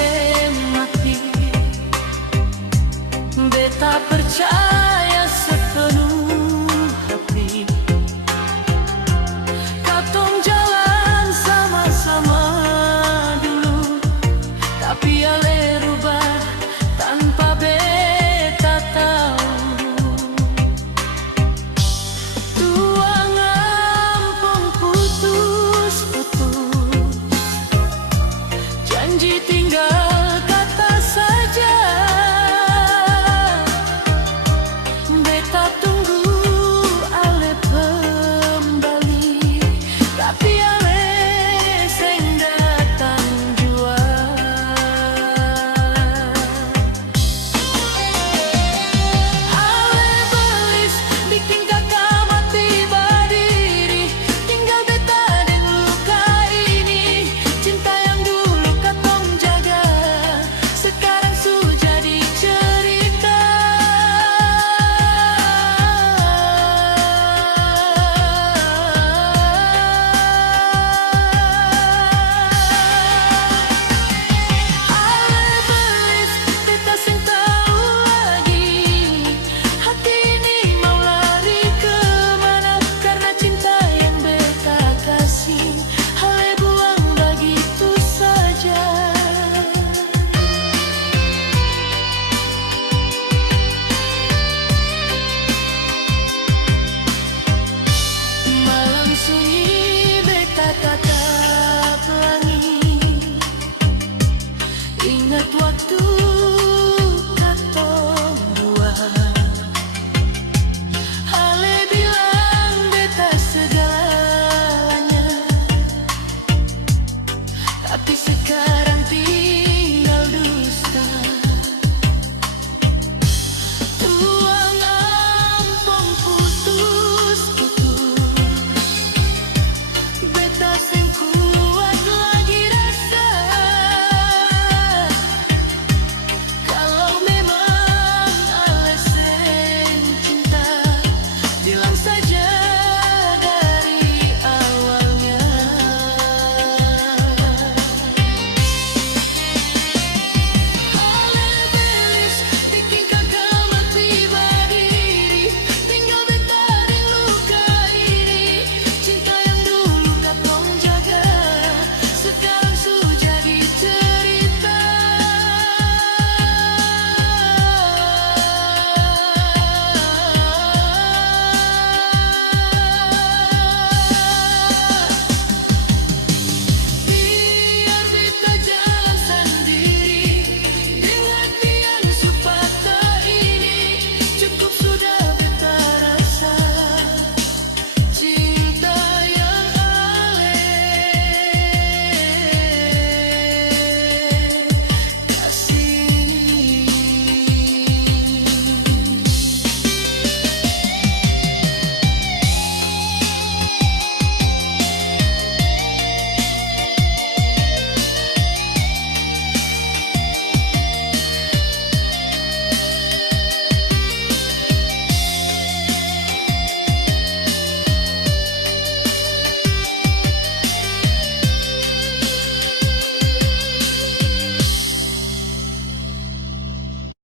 sampai mati. Beta percaya sepenuh hati, katong jalan sama-sama dulu, tapi ale rubah tanpa beta tahu. Tuang ampun putus-putus, janji tinggal kata saja. Beta tunggu ale kembali, tapi ale seng datang jua. Ale belis bikin kakak mati berdiri, tinggal beta dan luka ini. Cinta yang dulu katong jaga, sekarang sudah jadi cerita. Ale belis beta seng tahu lagi, hati ini mau lari kemana, karena cinta yang beta kasih ale buang begitu saja. Malam sunyi beta tatap langit, ingat